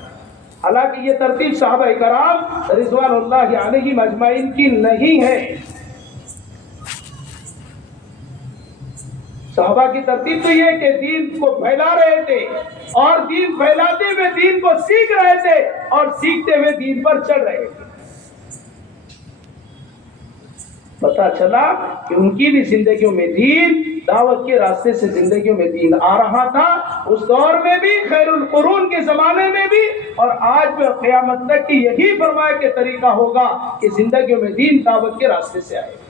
حالانکہ یہ ترتیب صحابہ کرام رضوان اللہ علیہم اجمعین کی نہیں ہے۔ صحابہ کی ترتیب تو یہ کہ دین کو پھیلا رہے تھے، اور دین پھیلاتے ہوئے دین کو سیکھ رہے تھے، اور سیکھتے ہوئے دین پر چل رہے تھے۔ پتا چلا کہ ان کی بھی زندگیوں میں دین، دعوت کے راستے سے زندگیوں میں دین آ رہا تھا، اس دور میں بھی، خیر القرون کے زمانے میں بھی، اور آج بھی قیامت تک کی یہی فرمایا کہ طریقہ ہوگا کہ زندگیوں میں دین دعوت کے راستے سے آئے گا۔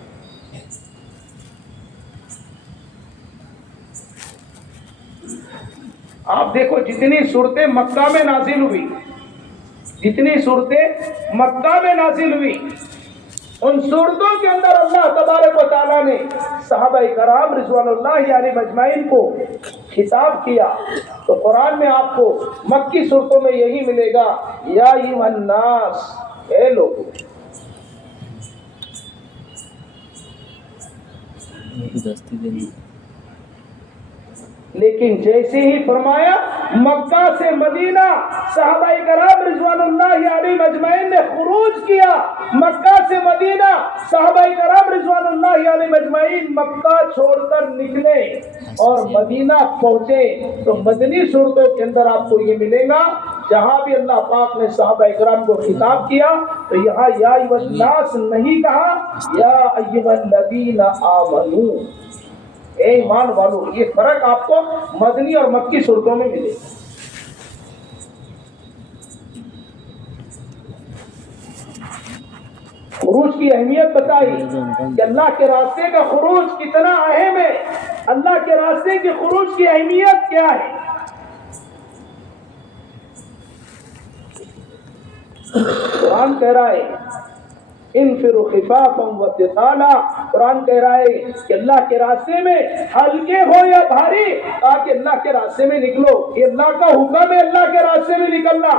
آپ دیکھو جتنی صورتیں مکہ میں نازل ہوئی، جتنی صورتیں مکہ میں نازل ہوئی، ان صورتوں کے اندر اللہ تبارک و تعالیٰ نے صحابہ کرام رضوان اللہ علیہم اجمعین کو خطاب کیا۔ تو قرآن میں آپ کو مکی صورتوں میں یہی ملے گا، یا ایھا الناس، اے لوگو۔ لیکن جیسے ہی فرمایا مکہ سے مدینہ، صحابہ کرام رضوان اللہ علیہم اجمعین نے خروج کیا، مکہ سے مدینہ صحابہ کرام رضوان اللہ علیہم اجمعین مکہ چھوڑ کر نکلے اور مدینہ پہنچے، تو مدنی صورتوں کے اندر آپ کو یہ ملے گا، جہاں بھی اللہ پاک نے صحابہ کرام کو خطاب کیا تو یہاں یا ایھا الناس نہیں کہا، یا ایھا الذین آمنوا، اے ایمان والو۔ یہ فرق آپ کو مدنی اور مکی صورتوں میں ملے گا۔ خروج کی اہمیت بتائی کہ اللہ کے راستے کا خروج کتنا اہم ہے، اللہ کے راستے کے خروج کی اہمیت کیا ہے۔ قرآن کہہ رہا ہے انفروا خفافا وثقالا، قرآن کہہ رہا ہے کہ اللہ کے راستے میں ہلکے ہو یا بھاری، تاکہ اللہ کے راستے میں نکلو۔ یہ اللہ کا حکم ہے، اللہ کے راستے میں نکلنا،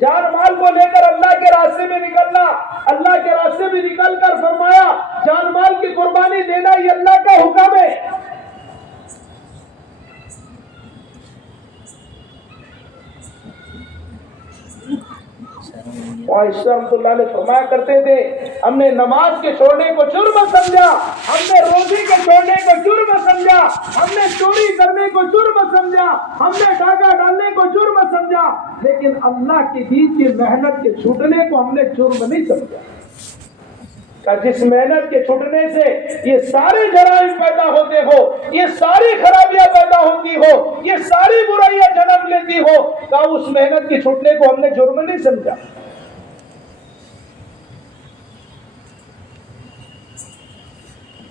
جان مال کو لے کر اللہ کے راستے میں نکلنا۔ اللہ کے راستے میں نکل کر فرمایا جان مال کی قربانی دینا، یہ اللہ کا حکم ہے۔ عائشہ رحمۃ اللہ علیہ فرمایا کرتے تھے، ہم نے نماز کے چھوڑنے کو جرم سمجھا، ہم نے روزی کے چھوڑنے کو جرم سمجھا، ہم نے چوری کرنے کو جرم سمجھا، ہم نے ڈاکہ ڈالنے کو جرم سمجھا، لیکن اللہ کی دین کی محنت کے چھوٹنے کو ہم نے جرم نہیں سمجھا۔ کہ جس محنت کے چھوٹنے سے یہ سارے جرائم پیدا ہوتے ہو، یہ ساری خرابیاں پیدا ہوتی ہو، یہ ساری برائیاں جنم لیتی ہو، کہ اس محنت کے چھوٹنے کو ہم نے جرم نہیں سمجھا۔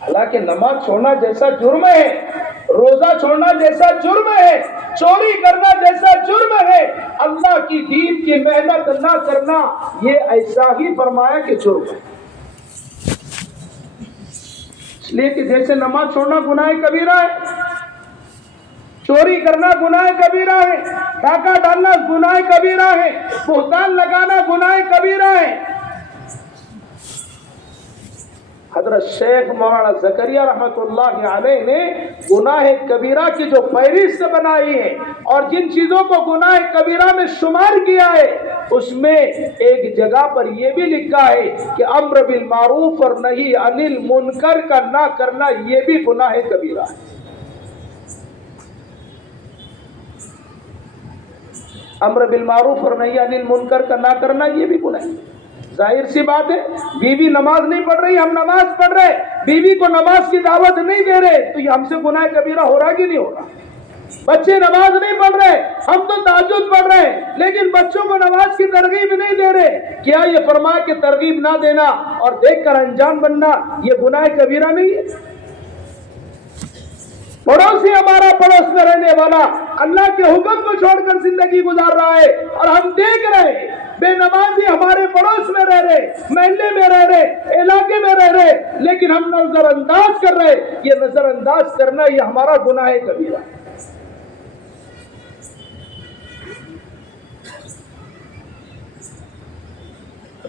حالانکہ نماز چھوڑنا جیسا جرم ہے، روزہ چھوڑنا جیسا جرم ہے، چوری کرنا جیسا جرم ہے، اللہ کی دین کی محنت نہ کرنا یہ ایسا ہی فرمایا کہ جرم ہے۔ اس لیے کہ جیسے نماز چھوڑنا گناہ کبیرہ ہے، چوری کرنا گناہ کبیرہ ہے، ڈاکہ ڈالنا گناہ کبیرہ ہے، بہتان لگانا گناہ کبیرہ ہے۔ حضرت شیخ مولانا زکریا رحمۃ اللہ علیہ نے گناہ کبیرہ کی جو فہرست بنائی ہے اور جن چیزوں کو گناہ کبیرہ میں شمار کیا ہے، اس میں ایک جگہ پر یہ بھی لکھا ہے کہ امر بالمعروف اور نہی عن المنکر کا نہ کرنا یہ بھی گناہ کبیرہ ہے۔ امر بالمعروف اور نہی عن المنکر کا نہ کرنا یہ بھی گناہ ہے۔ ظاہر سی بات ہے، بیوی نماز نہیں پڑھ رہی، ہم نماز پڑھ رہے، بیوی کو نماز کی دعوت نہیں دے رہے، تو یہ ہم سے گناہ کبیرہ ہو رہا کہ نہیں ہو رہا؟ بچے نماز نہیں پڑھ رہے، ہم تو تہجد پڑھ رہے ہیں، لیکن بچوں کو نماز کی ترغیب نہیں دے رہے، کیا یہ فرمایا کہ ترغیب نہ دینا اور دیکھ کر انجام بننا یہ گناہ کبیرہ نہیں ہے؟ پڑوسی ہمارا پڑوس میں رہنے والا اللہ کے حکم کو چھوڑ کر زندگی گزار رہا ہے، اور ہم دیکھ رہے ہیں بے نمازی ہمارے پڑوس میں رہ رہے، محلے میں رہ رہے، علاقے میں رہ رہے، لیکن ہم نظر انداز کر رہے۔ یہ نظر انداز کرنا یہ ہمارا گناہ کبیرہ ہے۔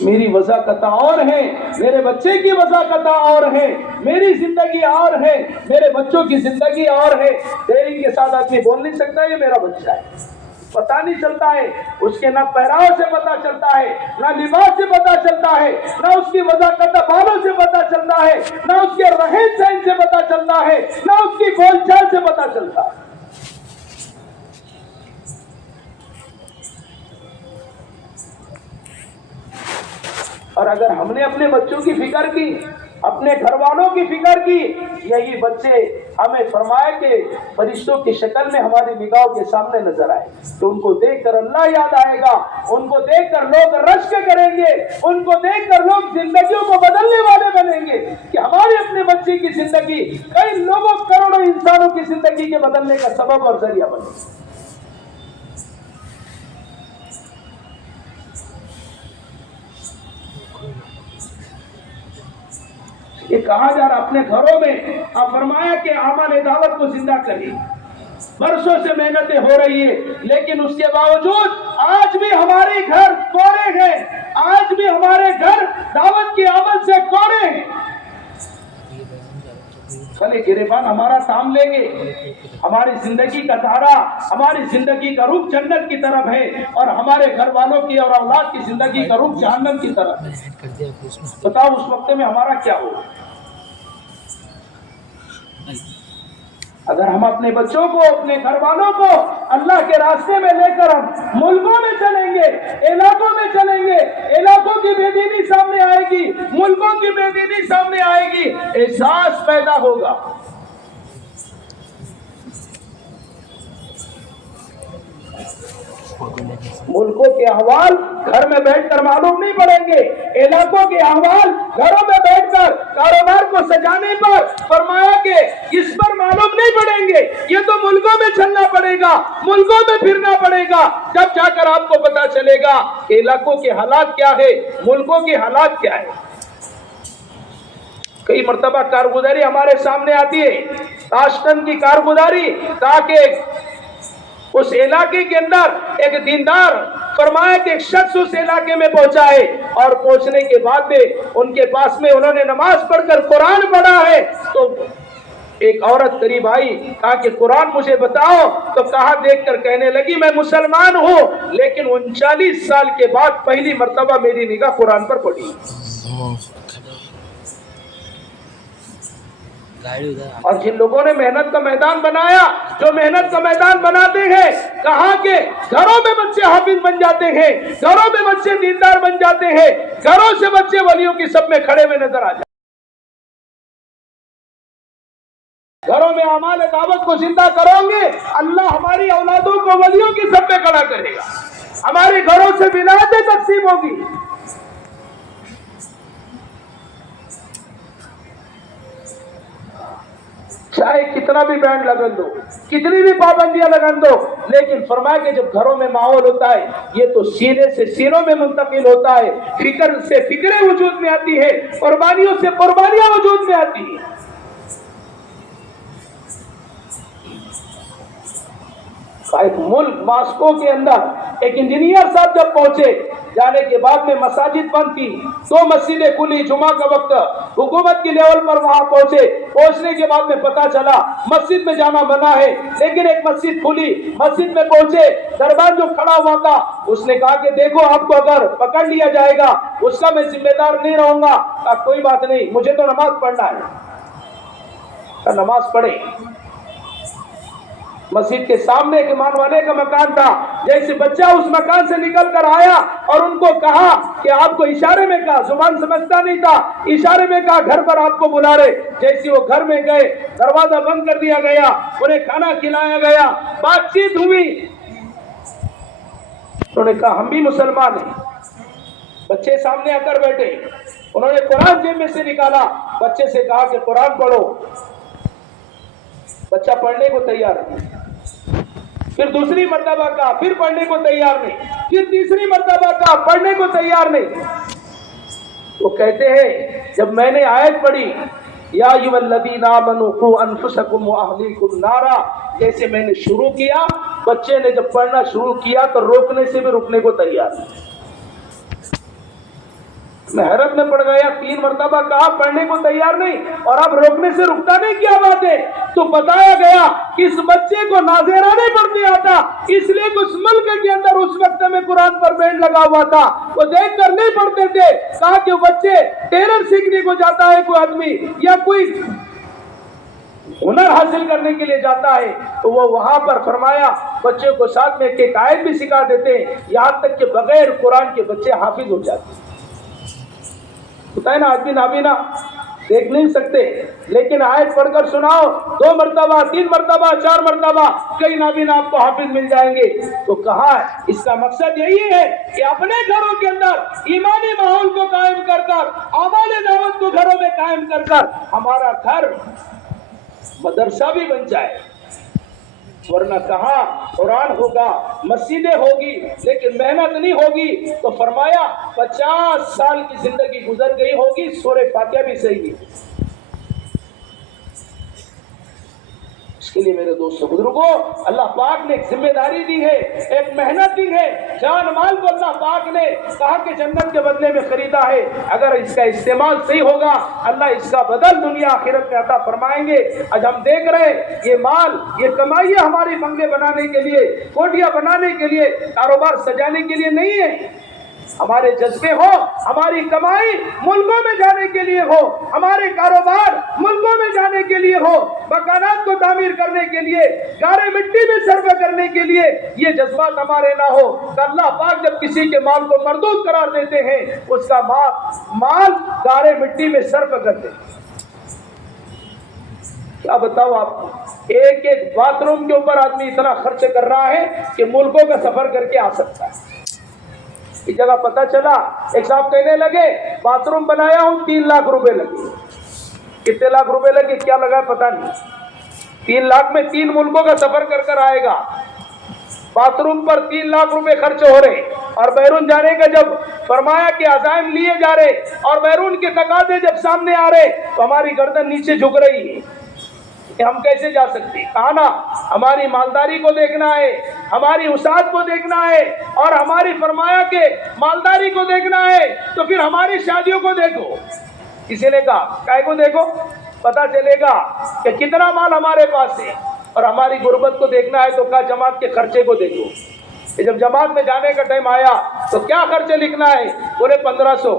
میری وضاحت اور ہے، میرے بچے کی وضاحت اور ہے، میری زندگی اور ہے، میرے بچوں کی زندگی اور ہے۔ دیری کے ساتھ آدمی بول نہیں سکتا یہ میرا بچہ ہے، پتہ نہیں چلتا ہے، اس کے نہ پہراؤ سے پتہ چلتا ہے، نہ لباس سے پتہ چلتا ہے، نہ اس کی وضاحت بالوں سے پتہ چلتا ہے، نہ اس کے رہن سہن سے پتہ چلتا ہے، نہ اس کی بول چال سے پتہ چلتا ہے۔ اور اگر ہم نے اپنے بچوں کی فکر کی، اپنے گھر والوں کی فکر کی، یہی بچے ہمیں فرمائے کہ فرشتوں کی شکل میں ہماری نگاہوں کے سامنے نظر آئے، تو ان کو دیکھ کر اللہ یاد آئے گا، ان کو دیکھ کر لوگ رشک کریں گے، ان کو دیکھ کر لوگ زندگیوں کو بدلنے والے بنیں گے کہ ہمارے اپنے بچے کی زندگی کئی لوگوں کروڑوں انسانوں کی زندگی کے بدلنے کا سبب اور ذریعہ بنے۔ یہ کہا جا رہا اپنے گھروں میں، آپ فرمایا کہ اعمال دعوت کو زندہ کریے۔ برسوں سے محنتیں ہو رہی ہیں، لیکن اس کے باوجود آج بھی ہمارے گھر کوڑے ہیں، آج بھی ہمارے گھر دعوت کے عمل سے کوڑے ہیں۔ کھلے گریبان ہمارا تھام لیں گے، ہماری زندگی کا دھارا، ہماری زندگی کا رخ جنت کی طرف ہے، اور ہمارے گھر والوں کی اور اولاد کی زندگی کا رخ جہنم کی طرف ہے۔ بتاؤ اس وقت میں ہمارا کیا ہوگا؟ اگر ہم اپنے بچوں کو، اپنے گھر والوں کو اللہ کے راستے میں لے کر ہم ملکوں میں چلیں گے، علاقوں میں چلیں گے، علاقوں کی بے دینی سامنے آئے گی، ملکوں کی بے دینی سامنے آئے گی، احساس پیدا ہوگا۔ ملکوں کے احوال گھر میں بیٹھ کر معلوم نہیں پڑیں گے، علاقوں کے احوال گھروں میں بیٹھ کر کاروبار کو سجانے پر فرمایا کہ اس پر معلوم نہیں پڑیں گے، یہ تو ملکوں میں چلنا پڑے گا، ملکوں میں پھرنا پڑے گا، جب جا کر آپ کو پتا چلے گا کہ علاقوں کے حالات کیا ہے، ملکوں کے حالات کیا ہے۔ کئی مرتبہ کارگزاری ہمارے سامنے آتی ہے، تاشکند کی کارگزاری، تاکہ اس علاقے کے اندر ایک دیندار فرمایا کہ ایک شخص اس علاقے میں پہنچا ہے، اور پہنچنے کے بعد میں ان کے پاس میں انہوں نے نماز پڑھ کر قرآن پڑھا ہے، تو ایک عورت قریب آئی، کہا کہ قرآن مجھے بتاؤ، تو کہا دیکھ کر کہنے لگی میں مسلمان ہوں، لیکن 39 سال کے بعد پہلی مرتبہ میری نگاہ قرآن پر پڑی۔ اور جن لوگوں نے محنت کا میدان بنایا، جو محنت کا میدان بناتے ہیں، کہا کہ گھروں میں بچے حافظ بن جاتے ہیں، گھروں میں بچے دیندار بن جاتے ہیں، گھروں سے بچے ولیوں کی صف میں کھڑے ہوئے نظر آ جاتے ہیں۔ گھروں میں اعمال دعوت کو زندہ کرو گے، اللہ ہماری اولادوں کو ولیوں کی صف میں کھڑا کرے گا، ہمارے گھروں سے ولایتیں تقسیم ہوگی۔ چاہے کتنا بھی بینڈ لگن دو، کتنی بھی پابندیاں لگن دو، لیکن فرمایا کہ جب گھروں میں ماحول ہوتا ہے، یہ تو سینے سے سینوں میں منتقل ہوتا ہے، فکر سے فکریں وجود میں آتی ہے، قربانیوں سے قربانیاں وجود میں آتی ہیں۔ ایک ملک ماسکو کے اندر ایک انجینئر صاحب جب پہنچے، جانے کے بعد میں مساجد بند تھی، 2 مسجدیں کھلی، جمعہ کا وقت، حکومت کی لیول پر وہاں پہنچے، پہنچنے کے بعد میں پتا چلا مسجد میں جانا منع ہے، لیکن ایک مسجد کھلی، مسجد میں پہنچے، دربان جو کھڑا ہوا تھا اس نے کہا کہ دیکھو آپ کو اگر پکڑ لیا جائے گا اس کا میں ذمہ دار نہیں رہوں گا۔ کہا کوئی بات نہیں، مجھے تو نماز پڑھنا ہے۔ کہا نماز پڑھے۔ مسجد کے سامنے ایک ایمان والے کا مکان تھا، جیسے بچہ اس مکان سے نکل کر آیا اور ان کو کہا کہ آپ کو اشارے میں کہا، زبان سمجھتا نہیں تھا، اشارے میں کہا گھر پر آپ کو بلا رہے۔ جیسے وہ گھر میں گئے، دروازہ بند کر دیا گیا، انہیں کھانا کھلایا گیا، بات چیت ہوئی۔ انہوں نے کہا ہم بھی مسلمان ہیں۔ بچے سامنے آ کر بیٹھے، انہوں نے قرآن جیب میں سے نکالا، بچے سے کہا کہ قرآن پڑھو۔ بچہ پڑھنے کو تیار نہیں، پھر دوسری مرتبہ کہا، پھر پڑھنے کو تیار نہیں، پھر تیسری مرتبہ کہا، پڑھنے کو تیار نہیں۔ وہ کہتے ہیں جب میں نے آیت پڑھی یا ایھا الذین آمنوا قوا انفسکم واہلیکم نارا، جیسے میں نے شروع کیا، بچے نے جب پڑھنا شروع کیا تو روکنے سے بھی رکنے کو تیار نہیں۔ میں حیرت میں پڑ گیا، 3 مرتبہ کہا، پڑھنے کو تیار نہیں، اور اب روکنے سے رکتا نہیں، کیا بات ہے؟ تو بتایا گیا کہ اس بچے کو ناظرہ نہیں پڑھنے آتا، اس لیے کہ اس ملک کے اندر اس وقت میں قرآن پر بینڈ لگا ہوا تھا، وہ دیکھ کر نہیں پڑھتے تھے۔ کہا کہ بچے ٹیلر سیکھنے کو جاتا ہے کوئی آدمی یا کوئی ہنر حاصل کرنے کے لیے جاتا ہے، تو وہ وہاں پر فرمایا بچے کو ساتھ میں ایک آیت بھی سکھا دیتے ہیں، یہاں تک کہ بغیر قرآن کے بچے حافظ ہو جاتے ہیں۔ ہوتا ہے نا، آدمی نابینا دیکھ نہیں سکتے، لیکن آیت پڑھ کر سناؤ 2 مرتبہ 3 مرتبہ 4 مرتبہ، کئی نابینا آپ کو حافظ مل جائیں گے۔ تو کہا اس کا مقصد یہی ہے کہ اپنے گھروں کے اندر ایمانی ماحول کو قائم کر کر، اعمال دعوت کو گھروں میں قائم کر کر ہمارا گھر مدرسہ بھی بن جائے، ورنہ کہاں قرآن ہوگا، مسجدیں ہوگی، لیکن محنت نہیں ہوگی۔ تو فرمایا 50 سال کی زندگی گزر گئی ہوگی، سورہ فاتحہ بھی صحیح نہیں۔ اس کے لیے میرے دوستو بزرگوں، اللہ پاک نے ایک ذمہ داری دی ہے، ایک محنت دی ہے، جان مال کو اللہ پاک نے کہا کہ جنت کے بدلے میں خریدا ہے، اگر اس کا استعمال صحیح ہوگا اللہ اس کا بدل دنیا آخرت میں عطا فرمائیں گے۔ آج ہم دیکھ رہے ہیں یہ مال، یہ کمائیاں ہماری بنگلے بنانے کے لیے، کوٹیاں بنانے کے لیے، کاروبار سجانے کے لیے نہیں ہے۔ ہمارے جذبے ہو، ہماری کمائی ملکوں میں جانے کے لیے ہو، ہمارے کاروبار ملکوں میں جانے کے لیے ہو، مکانات کو تعمیر کرنے کے لیے، گارے مٹی میں صرف کرنے کے لیے، یہ جذبات ہمارے نہ ہو تو اللہ پاک جب کسی کے مال کو مردود قرار دیتے ہیں، اس کا مال گارے مٹی میں صرف کرتے ہیں۔ کیا بتاؤ آپ کو، ایک ایک باتھ روم کے اوپر آدمی اتنا خرچ کر رہا ہے کہ ملکوں کا سفر کر کے آ سکتا ہے۔ اس جگہ پتہ چلا، ایک صاحب کہنے لگے باتھ روم بنایا ہوں 3 لاکھ روپے لگے۔ کتنے لاکھ روپے لگے کیا لگا پتہ نہیں، 3 لاکھ میں 3 ملکوں کا سفر کر کر آئے گا۔ باتھ روم پر 3 لاکھ روپے خرچ ہو رہے، اور بیرون جانے کا جب فرمایا کہ عزائم لیے جا رہے اور بیرون کے تقاضے جب سامنے آ رہے تو ہماری گردن نیچے جھک رہی ہے کہ ہم کیسے جا سکتے۔ کہا نا ہماری مالداری کو دیکھنا ہے، ہماری وسعت کو دیکھنا ہے، اور ہماری فرمایا کہ مالداری کو دیکھنا ہے تو پھر ہماری شادیوں کو دیکھو۔ کسی نے کہا کائے کو دیکھو، پتہ چلے گا کہ کتنا مال ہمارے پاس ہے۔ اور ہماری غربت کو دیکھنا ہے تو کہا جماعت کے خرچے کو دیکھو۔ جب جماعت میں جانے کا ٹائم آیا تو کیا خرچے لکھنا ہے؟ بولے 1500۔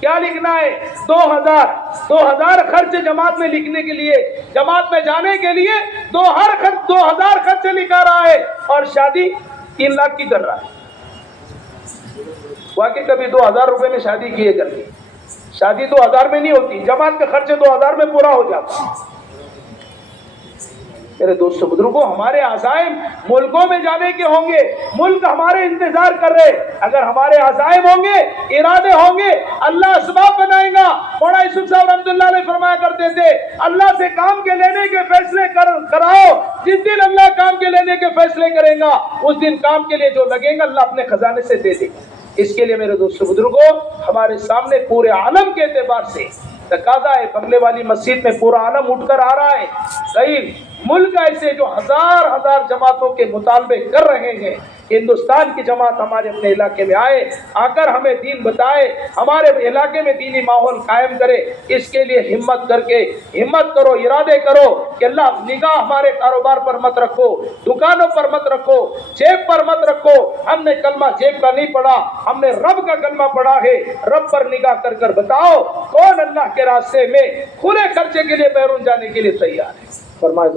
کیا لکھنا ہے؟ 2000 خرچ جماعت میں لکھنے کے لیے، جماعت میں جانے کے لیے 2000 خرچ لکھا رہا ہے، اور شادی 3 لاکھ کی کر رہا ہے۔ واقعی کبھی 2000 روپے میں شادی کیے کرتے، شادی 2000 میں نہیں ہوتی، جماعت کے خرچے 2000 میں پورا ہو جاتا۔ میرے دوستو بزرگوں، ہمارے عزائم ملکوں میں جانے کے ہوں گے، ملک ہمارے انتظار کر رہے، اگر ہمارے عزائم ہوں گے، ارادے ہوں گے، اللہ اسباب بنائے گا۔ مولانا یوسف صاحب رحمۃ اللہ علیہ فرمایا کرتے تھے اللہ سے کام کے لینے کے فیصلے کراؤ، جس دن اللہ کام کے لینے کے فیصلے کرے گا اس دن کام کے لیے جو لگے گا اللہ اپنے خزانے سے دے دے گا۔ اس کے لیے میرے دوستو بزرگوں، ہمارے سامنے پورے عالم کے اعتبار سے تقاضا ہے، بنگلے والی مسجد میں پورا عالم اٹھ کر آ رہا ہے، کئی ملک ایسے جو ہزار جماعتوں کے مطالبے کر رہے ہیں، ہندوستان کی جماعت ہمارے اپنے علاقے میں آئے، آ کر ہمیں دین بتائے، ہمارے علاقے میں دینی ماحول قائم کرے۔ اس کے لیے ہمت کرو، ارادے کرو کہ اللہ نگاہ ہمارے کاروبار پر مت رکھو، دکانوں پر مت رکھو، جیب پر مت رکھو۔ ہم نے کلمہ جیب کا نہیں پڑھا، ہم نے رب کا کلمہ پڑھا ہے۔ رب پر نگاہ کر کر بتاؤ کون اللہ کے راستے میں کھلے خرچے کے لیے بیرون جانے کے لیے تیار ہے؟ فرمائے